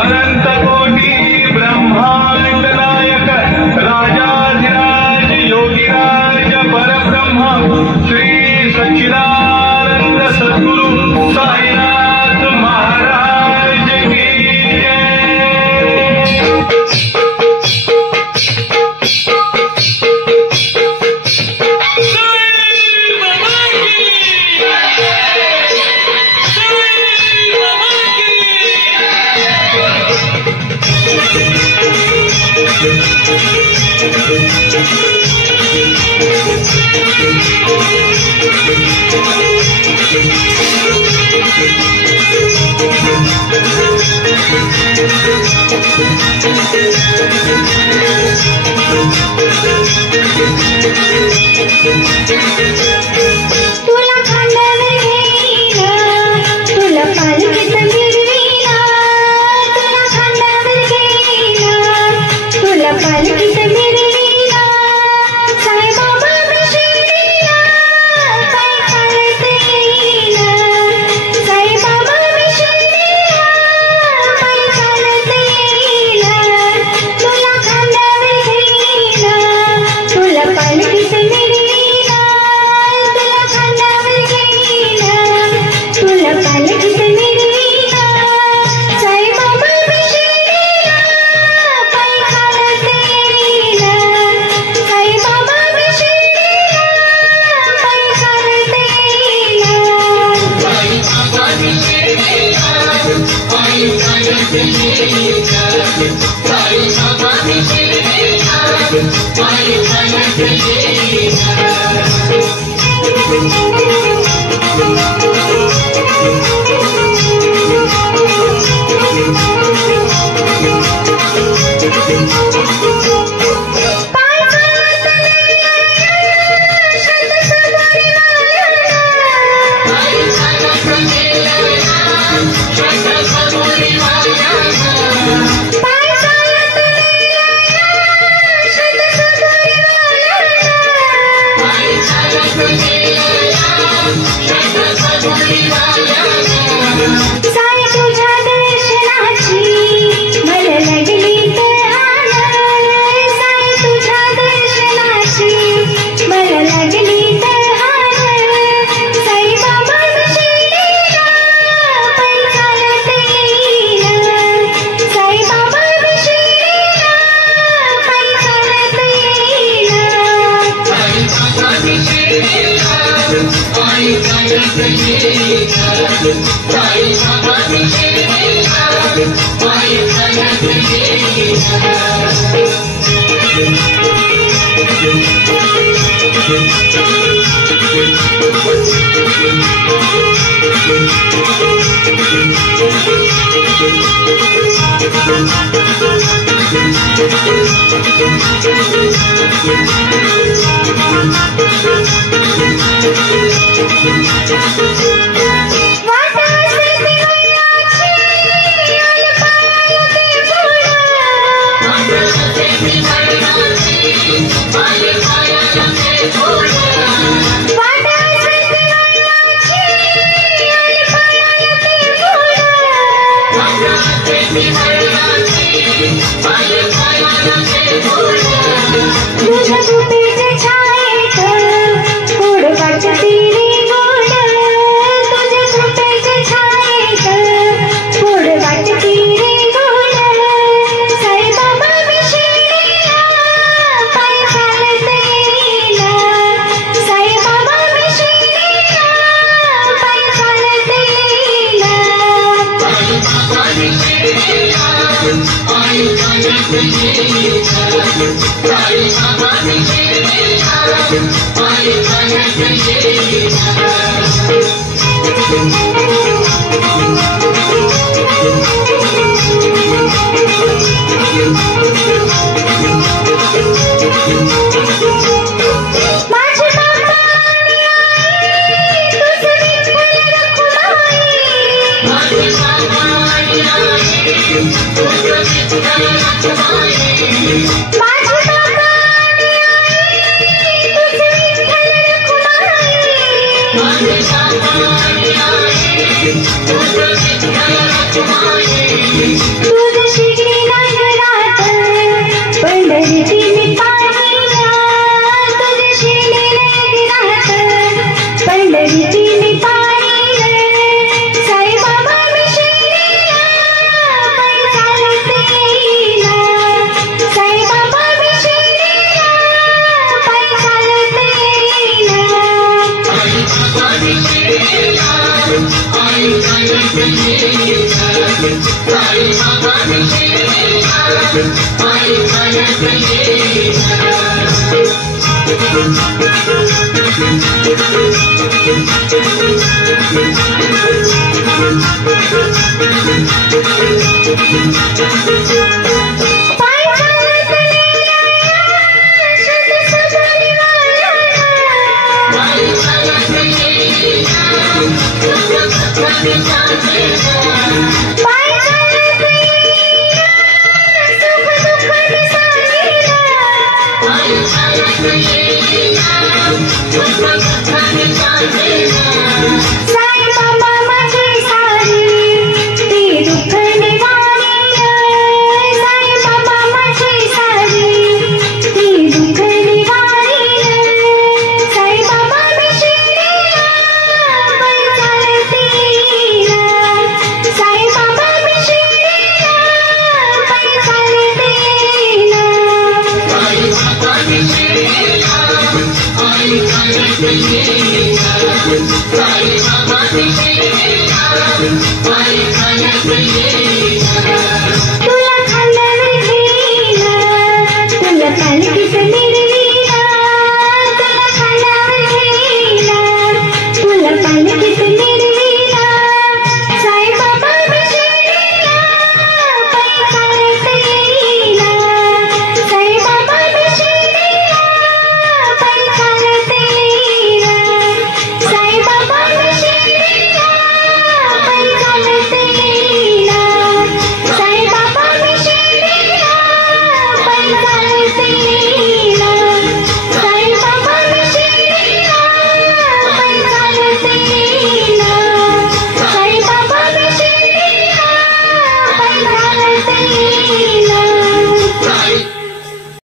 अनंत कोटी ब्रह्मांड नायक राजाधिराज योगीराज परब्रह्म श्री सच्चिदानंद सद्गुरु साईनाथ महाराज की तुला खांद्यावर घेईना, तुला पालखीत मिरवीना. तुला खांद्यावर घेईना, तुला पालखीत मिरवीना. साईबाबा मिशिरीला पाय चालत येईना. साईबाबा मिशिरीला पाय चालत येईना. तुला खांद्यावर घेईना, तुला पालखीत मिरवीना. तुला खांद्यावर घेईना, तुला पालखीत मिरवीना. साईबाबा मिशिरीला पाय चालत येईना. साईबाबा मिशिरीला पाय चालत येईना. साईबाबा मिशिरीला पाय चालत येईना. साईबाबा मिशिरीला पाय चालत येईना. पाय चालत साई तुझ्या दर्शनाची मला लागली तहान. साई तुझ्या दर्शनाची मला लागली तहान. साईबाबा मिशिरीला पाय चालत येईना. साईबाबा मिशिरीला पाय चालत येईना. साईबाबा मिशिरीला पाय चालत येईना. साईबाबा मिशिरीला पाय चालत येईना. वाट असते वयाची अल्पायुते पुढं. वाट असते वयाची अल्पायुते पुढं. वाट असते वयाची अल्पायुते पुढं. वाट असते वयाची अल्पायुते पुढं. तुझ्या झोपेच्या छायेत गोड वाटती रे गोड. तुझ्या झोपेच्या छायेत गोड वाटती रे गोड. साईबाबा मिशिरीला पाय चालत येईना. साईबाबा मिशिरीला पाय चालत येईना. साईबाबा मिशिरीला पाय चालत येईना. साईबाबा मिशिरीला पाय चालत येईना. माझी बाबा आणि आई तुझं विठ्ठल रखुमाई. माझी बाबा आणि आई तुझं विठ्ठल रखुमाई. माझी बाबा आणि आई तुझं विठ्ठल रखुमाई. माझी बाबा आणि आई तुझं विठ्ठल रखुमाई. तुझं Bye.